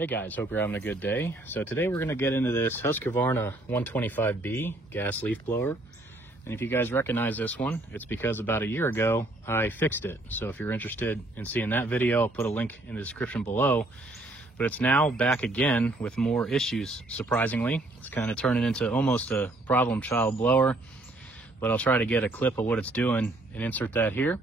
Hey guys, hope you're having a good day. So today we're going to get into this Husqvarna 125B gas leaf blower. And if you guys recognize this one, it's because about a year ago I fixed it. So if you're interested in seeing that video, I'll put a link in the description below. But it's now back again with more issues, surprisingly. It's kind of turning into almost a problem child blower. But I'll try to get a clip of what it's doing and insert that here.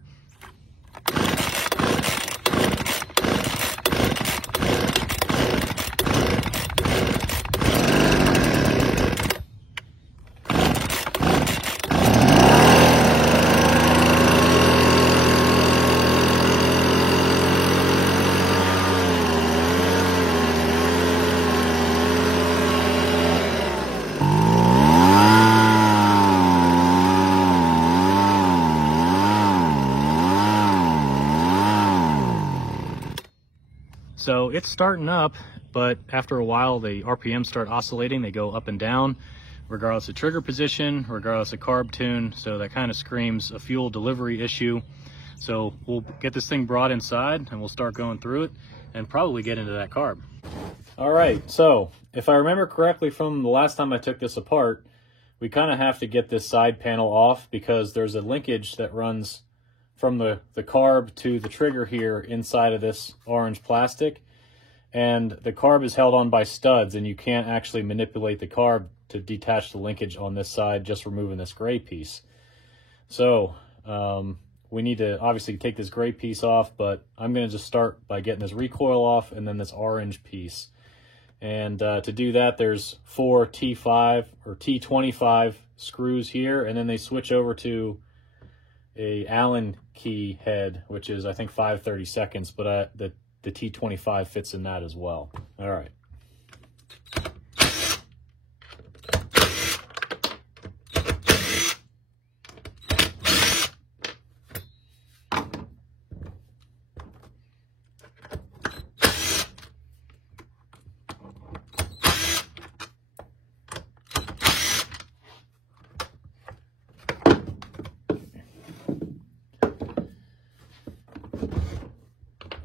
So it's starting up, but after a while the RPMs start oscillating. They go up and down regardless of trigger position, regardless of carb tune. So that kind of screams a fuel delivery issue. So we'll get this thing brought inside and we'll start going through it and probably get into that carb. All right, so if I remember correctly from the last time I took this apart, we kind of have to get this side panel off because there's a linkage that runs from the carb to the trigger here inside of this orange plastic. And the carb is held on by studs, and you can't actually manipulate the carb to detach the linkage on this side, just removing this gray piece. So we need to obviously take this gray piece off, but I'm going to just start by getting this recoil off and then this orange piece. And to do that, there's 4 T5 or T25 screws here, and then they switch over to a Allen key head, which is I think 5/32, but the T25 fits in that as well. All right.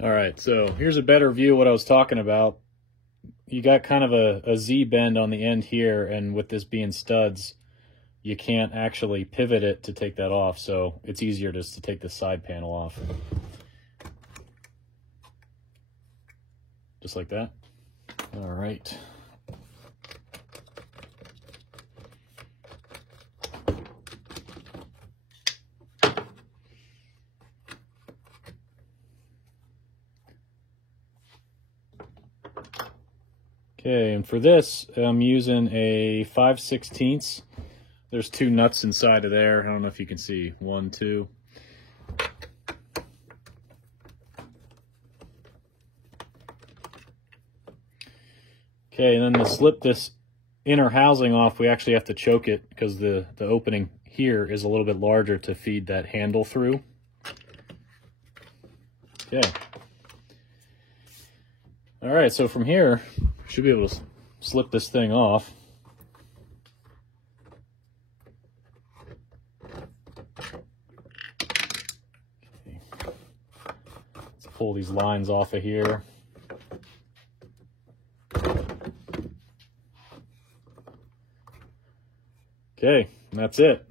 All right, so here's a better view of what I was talking about. You got kind of a Z bend on the end here, and with this being studs, you can't actually pivot it to take that off, so it's easier just to take the side panel off. Just like that. All right. Okay, and for this, I'm using a 5/16. There's 2 nuts inside of there. I don't know if you can see. 1, 2. Okay, and then to slip this inner housing off, we actually have to choke it because the opening here is a little bit larger to feed that handle through. Okay. All right, so from here, should be able to slip this thing off. Okay. Let's pull these lines off of here. Okay, and that's it.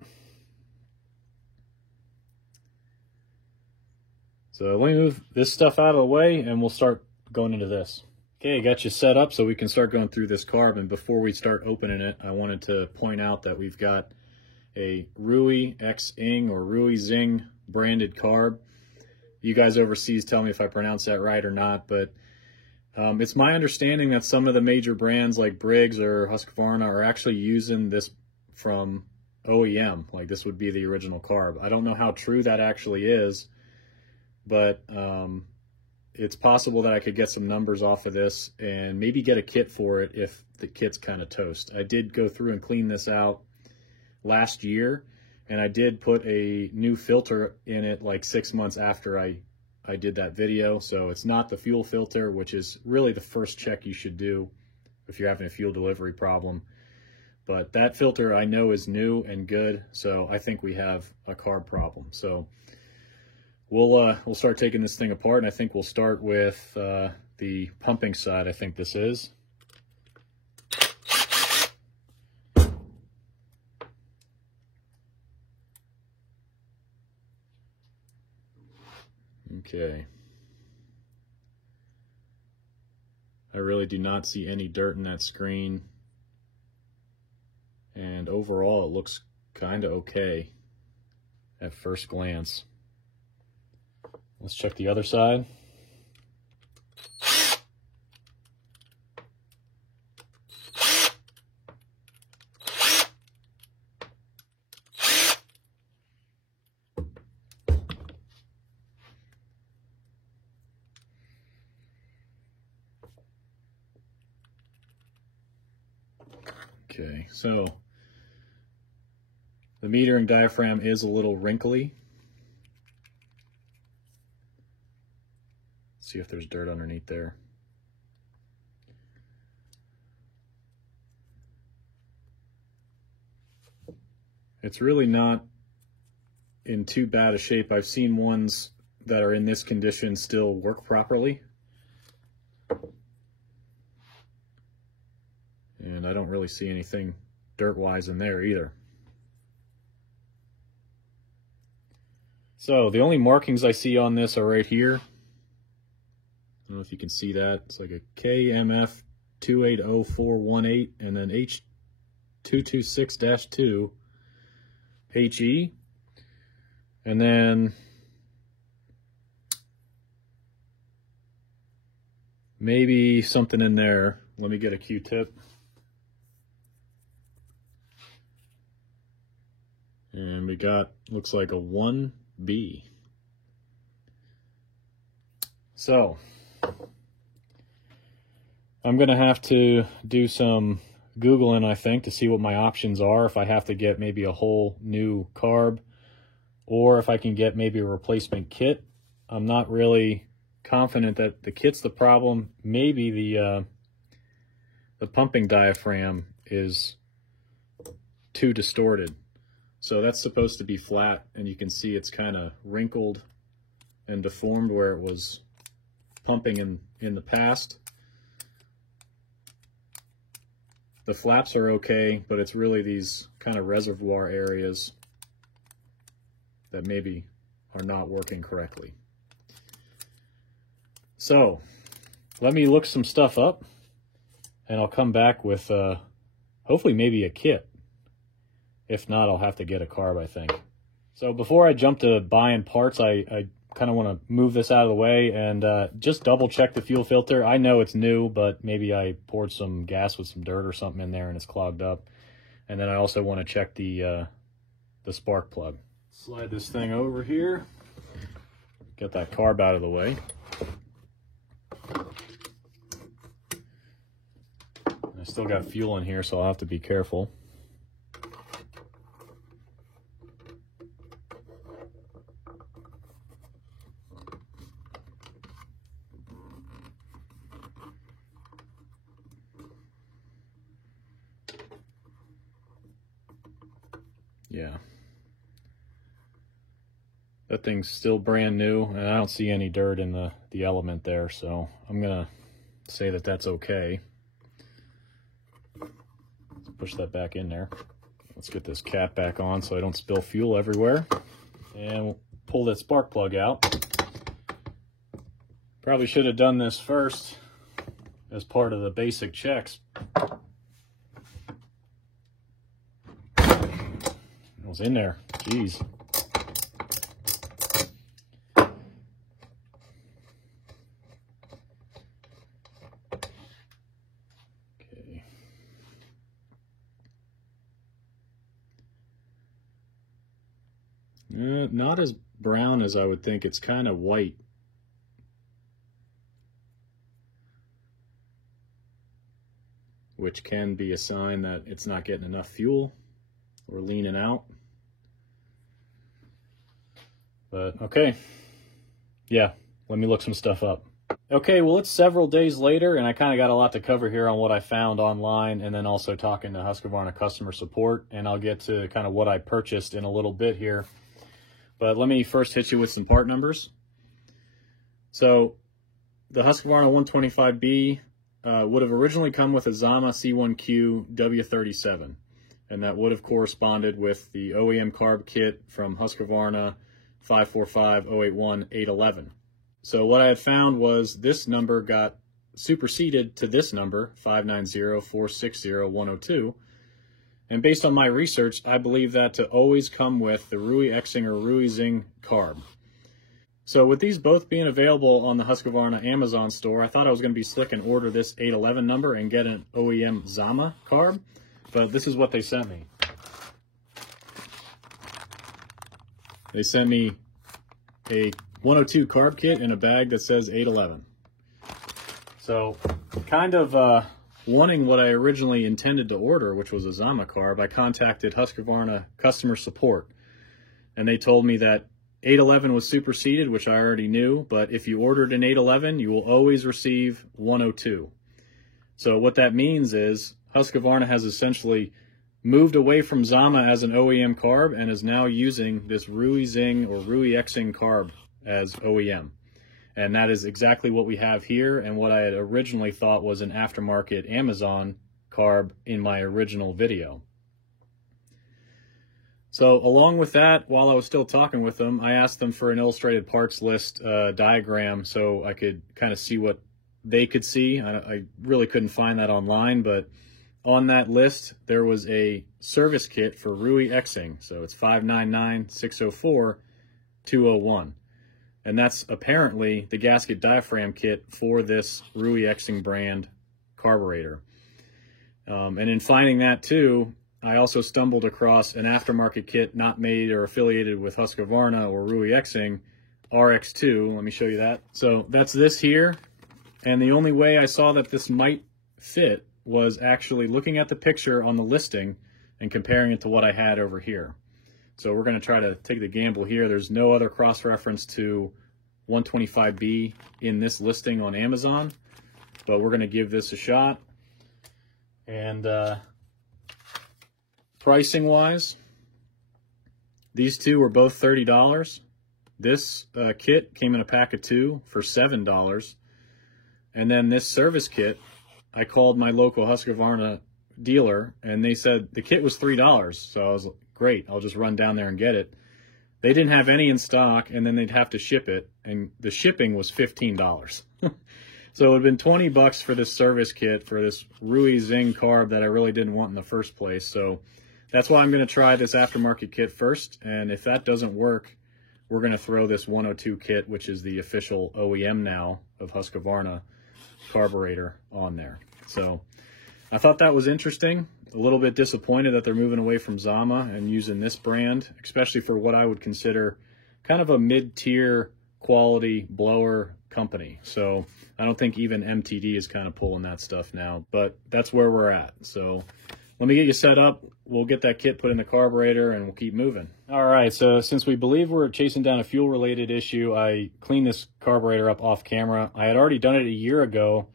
So let me move this stuff out of the way and we'll start going into this. Okay, got you set up so we can start going through this carb, and before we start opening it, I wanted to point out that we've got a Rui X-Ing or Rui Zing branded carb. You guys overseas tell me if I pronounce that right or not, but it's my understanding that some of the major brands like Briggs or Husqvarna are actually using this from OEM, like this would be the original carb. I don't know how true that actually is, but it's possible that I could get some numbers off of this and maybe get a kit for it if the kit's kind of toast. I did go through and clean this out last year, and I did put a new filter in it like 6 months after I did that video. So it's not the fuel filter, which is really the first check you should do if you're having a fuel delivery problem. But that filter I know is new and good, so I think we have a carb problem. So we'll start taking this thing apart, and I think we'll start with the the pumping side, I think this is. Okay. I really do not see any dirt in that screen. And overall, it looks kind of okay at first glance. Let's check the other side. Okay, so the metering diaphragm is a little wrinkly. Let's see if there's dirt underneath there. It's really not in too bad a shape. I've seen ones that are in this condition still work properly. And I don't really see anything dirt-wise in there either. So the only markings I see on this are right here. I don't know if you can see that. It's like a KMF 280418 and then H226-2 HE. And then maybe something in there. Let me get a Q-tip. And we got, looks like a 1B. So, I'm going to have to do some Googling, I think, to see what my options are. If I have to get maybe a whole new carb, or if I can get maybe a replacement kit. I'm not really confident that the kit's the problem. Maybe the pumping diaphragm is too distorted. So that's supposed to be flat, and you can see it's kind of wrinkled and deformed where it was pumping in the past. The flaps are okay, but it's really these kind of reservoir areas that maybe are not working correctly. So let me look some stuff up, and I'll come back with hopefully maybe a kit. If not, I'll have to get a carb, I think. So before I jump to buying parts, I kind of want to move this out of the way and just double check the fuel filter. I know it's new, but maybe I poured some gas with some dirt or something in there and it's clogged up. And then I also want to check the spark plug. Slide this thing over here. Get that carb out of the way. I still got fuel in here, so I'll have to be careful. Yeah, that thing's still brand new, and I don't see any dirt in the element there, so I'm gonna say that that's okay. Let's push that back in there. Let's get this cap back on so I don't spill fuel everywhere, and we'll pull that spark plug out. Probably should have done this first as part of the basic checks. Was in there. Jeez. Okay. Not as brown as I would think. It's kind of white. Which can be a sign that it's not getting enough fuel or leaning out. But okay, yeah, let me look some stuff up. Okay, well, it's several days later, and I kind of got a lot to cover here on what I found online, and then also talking to Husqvarna customer support, and I'll get to kind of what I purchased in a little bit here. But let me first hit you with some part numbers. So the Husqvarna 125B would have originally come with a Zama C1Q W37, and that would have corresponded with the OEM carb kit from Husqvarna 545-081-811. So what I had found was this number got superseded to this number, 590-460-102, and based on my research, I believe that to always come with the Ruy Exing or Ruy Zing carb. So with these both being available on the Husqvarna Amazon store, I thought I was going to be slick and order this 811 number and get an OEM Zama carb, but this is what they sent me. They sent me a 102 carb kit in a bag that says 811. So kind of wanting what I originally intended to order, which was a Zama carb, I contacted Husqvarna customer support, and they told me that 811 was superseded, which I already knew, but if you ordered an 811, you will always receive 102. So what that means is Husqvarna has essentially moved away from Zama as an OEM carb and is now using this Ruy Zing or Ruy Exing carb as OEM. And that is exactly what we have here and what I had originally thought was an aftermarket Amazon carb in my original video. So along with that, while I was still talking with them, I asked them for an illustrated parts list diagram so I could kind of see what they could see. I really couldn't find that online, but on that list, there was a service kit for Ruy Exing. So it's 599-604-201. And that's apparently the gasket diaphragm kit for this Ruy Exing brand carburetor. And in finding that too, I also stumbled across an aftermarket kit not made or affiliated with Husqvarna or Ruy Exing, RX2. Let me show you that. So that's this here. And the only way I saw that this might fit was actually looking at the picture on the listing and comparing it to what I had over here. So we're going to try to take the gamble here. There's no other cross-reference to 125B in this listing on Amazon, but we're going to give this a shot. And pricing-wise, these two were both $30. This kit came in a pack of 2 for $7. And then this service kit, I called my local Husqvarna dealer, and they said the kit was $3. So I was like, great, I'll just run down there and get it. They didn't have any in stock, and then they'd have to ship it, and the shipping was $15. So it would have been 20 bucks for this service kit for this Ruy Zing carb that I really didn't want in the first place. So that's why I'm going to try this aftermarket kit first, and if that doesn't work, we're going to throw this 102 kit, which is the official OEM now of Husqvarna carburetor, on there. So I thought that was interesting. A little bit disappointed that they're moving away from Zama and using this brand, especially for what I would consider kind of a mid-tier quality blower company. So I don't think even MTD is kind of pulling that stuff now, but that's where we're at. So let me get you set up. We'll get that kit put in the carburetor and we'll keep moving. All right, so since we believe we're chasing down a fuel-related issue, I cleaned this carburetor up off camera. I had already done it a year ago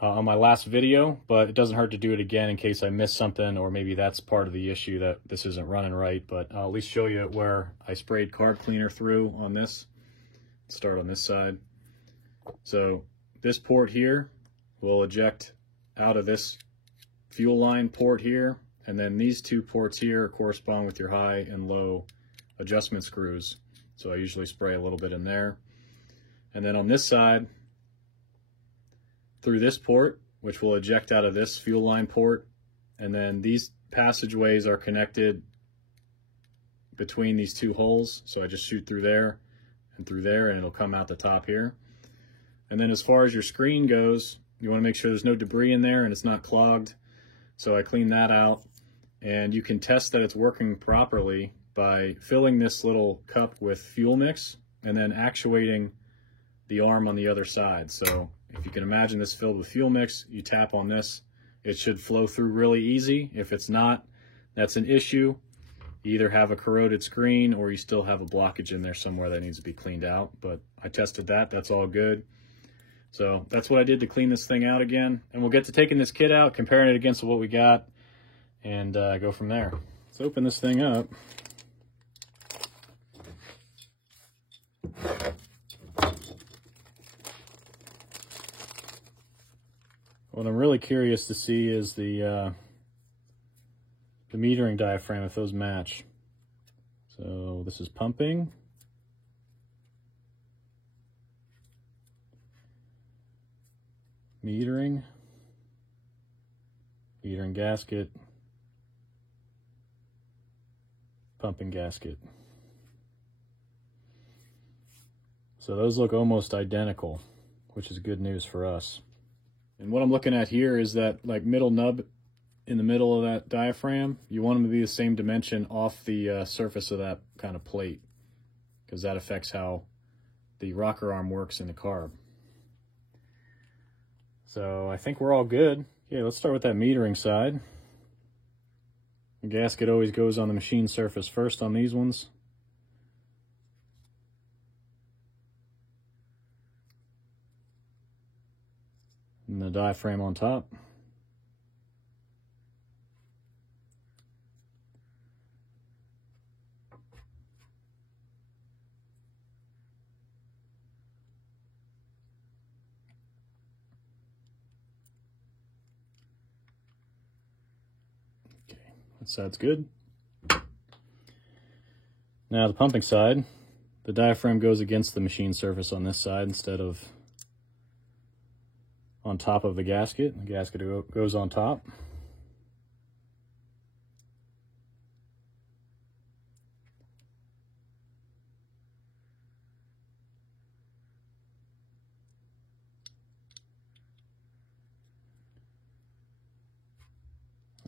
on my last video, but it doesn't hurt to do it again in case I missed something, or maybe that's part of the issue that this isn't running right. But I'll at least show you where I sprayed carb cleaner through on this. Let's start on this side. So this port here will eject out of this fuel line port here, and then these two ports here correspond with your high and low adjustment screws. So I usually spray a little bit in there. And then on this side, through this port, which will eject out of this fuel line port, and then these passageways are connected between these two holes. So I just shoot through there, and it'll come out the top here. And then as far as your screen goes, you want to make sure there's no debris in there and it's not clogged. So I clean that out, and you can test that it's working properly by filling this little cup with fuel mix and then actuating the arm on the other side. So if you can imagine this filled with fuel mix, you tap on this, it should flow through really easy. If it's not, that's an issue. You either have a corroded screen or you still have a blockage in there somewhere that needs to be cleaned out. But I tested that, that's all good. So that's what I did to clean this thing out again. And we'll get to taking this kit out, comparing it against what we got, and go from there. Let's open this thing up. What I'm really curious to see is the metering diaphragm, if those match. So this is pumping. Metering gasket, pumping gasket. So those look almost identical, which is good news for us. And what I'm looking at here is that like middle nub in the middle of that diaphragm. You want them to be the same dimension off the surface of that kind of plate, because that affects how the rocker arm works in the carb. So I think we're all good. Okay, let's start with that metering side. The gasket always goes on the machine surface first on these ones. And the diaphragm on top. Okay, that side's good. Now the pumping side, the diaphragm goes against the machine surface on this side instead of on top of the gasket. The gasket goes on top.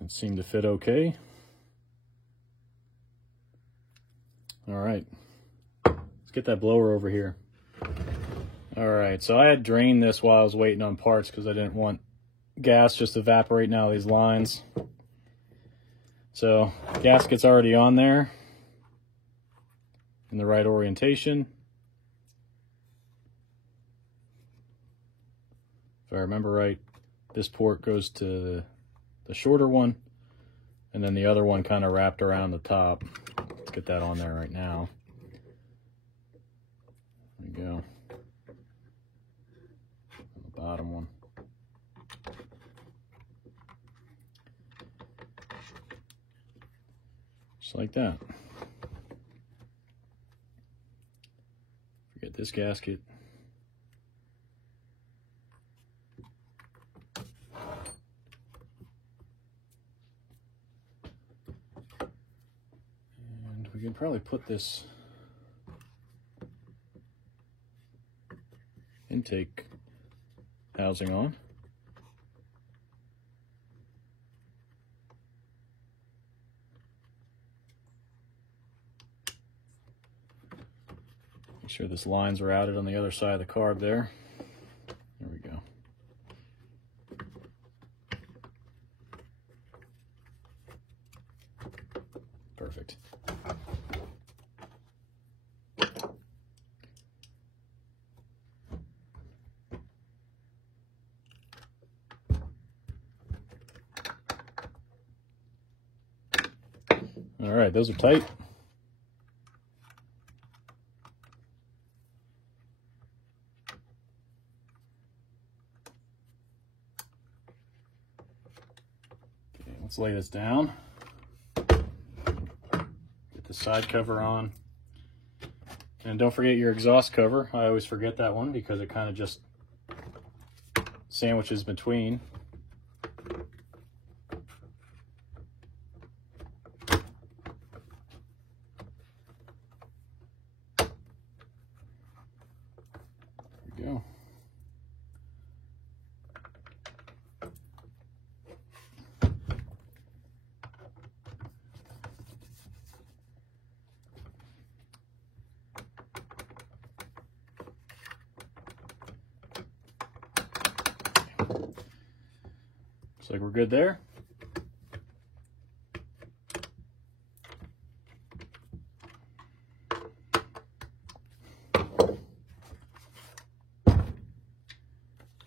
It seemed to fit okay. All right, let's get that blower over here. All right, so I had drained this while I was waiting on parts because I didn't want gas just evaporating out of these lines. So gasket's already on there in the right orientation. If I remember right, this port goes to the shorter one, and then the other one kind of wrapped around the top. Let's get that on there right now. There we go. The bottom one. Just like that. Forget this gasket. We can probably put this intake housing on. Make sure this line's routed on the other side of the carb there. There we go. Perfect. All right, those are tight. Okay, let's lay this down. Get the side cover on. And don't forget your exhaust cover. I always forget that one because it kind of just sandwiches between. Go. Looks like we're good there.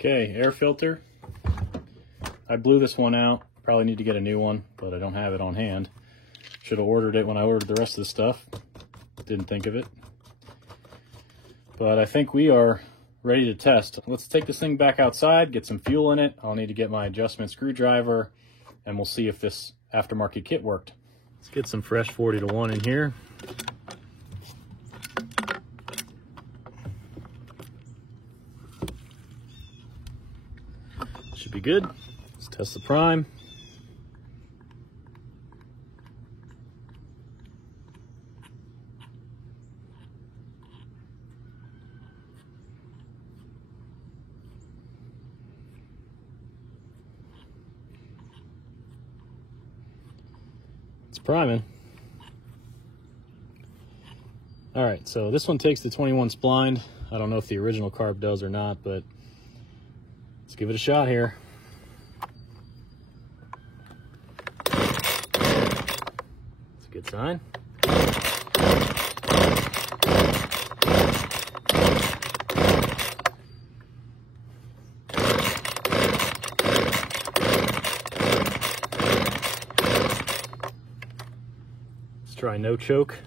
Okay, air filter. I blew this one out. Probably need to get a new one, but I don't have it on hand. Should have ordered it when I ordered the rest of the stuff. Didn't think of it. But I think we are ready to test. Let's take this thing back outside, get some fuel in it. I'll need to get my adjustment screwdriver, and we'll see if this aftermarket kit worked. Let's get some fresh 40-to-1 in here. Should be good. Let's test the prime. It's priming. All right, so this one takes the 21 spline. I don't know if the original carb does or not, but let's give it a shot here. It's a good sign. Let's try no choke.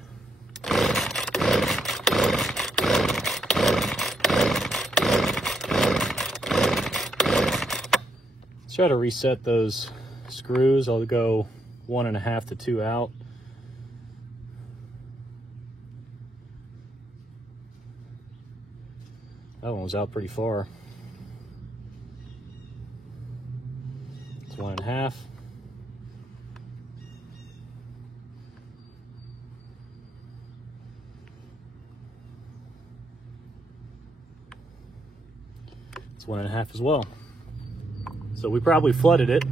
Let's try to reset those screws. I'll go 1.5 to 2 out. That one was out pretty far. It's 1.5. It's 1.5 as well. So we probably flooded it.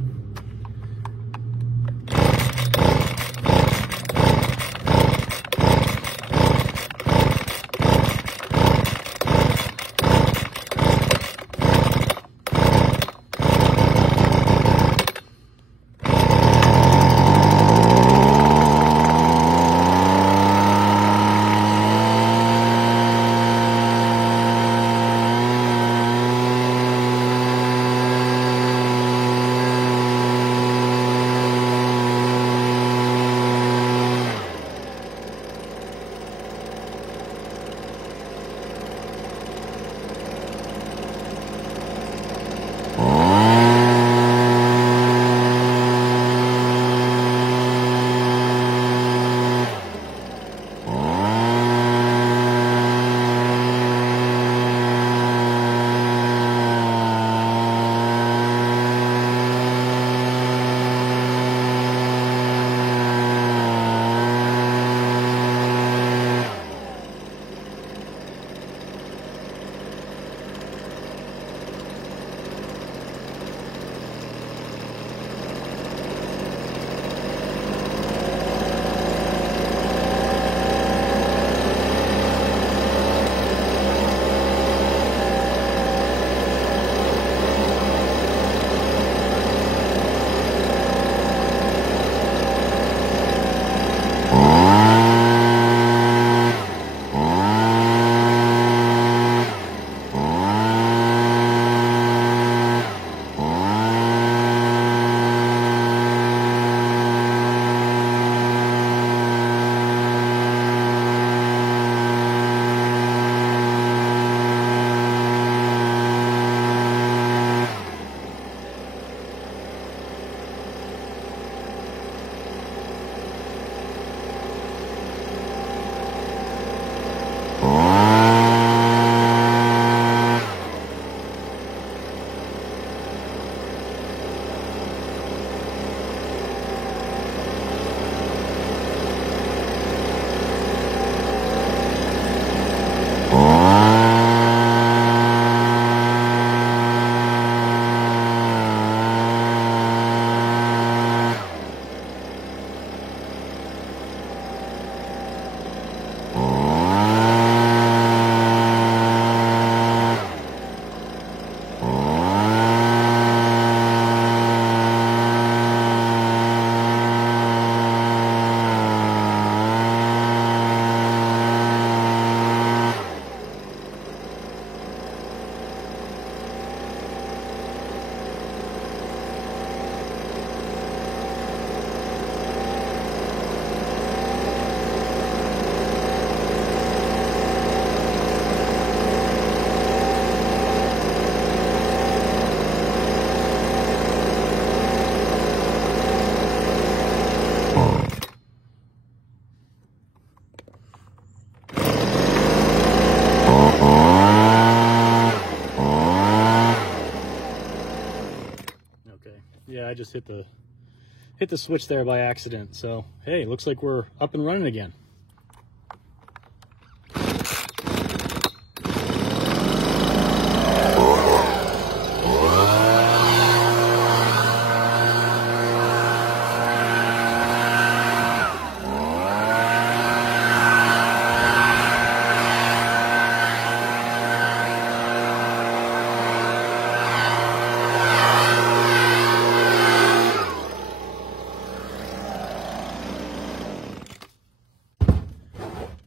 Yeah, I just hit the switch there by accident. So, hey, looks like we're up and running again.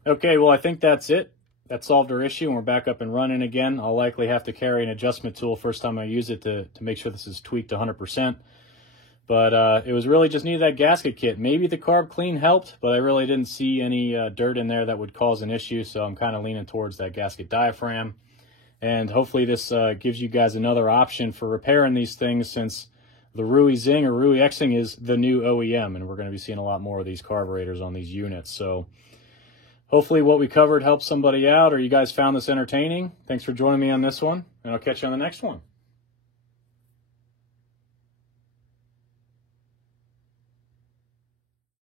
Okay, well, I think that's it. That solved our issue, and we're back up and running again. I'll likely have to carry an adjustment tool first time I use it to make sure this is tweaked 100%. But it was really just needed that gasket kit. Maybe the carb clean helped, but I really didn't see any dirt in there that would cause an issue, so I'm kind of leaning towards that gasket diaphragm. And hopefully this gives you guys another option for repairing these things, since the Rui Xing or Rui Xing is the new OEM, and we're going to be seeing a lot more of these carburetors on these units. So hopefully what we covered helped somebody out, or you guys found this entertaining. Thanks for joining me on this one, and I'll catch you on the next one.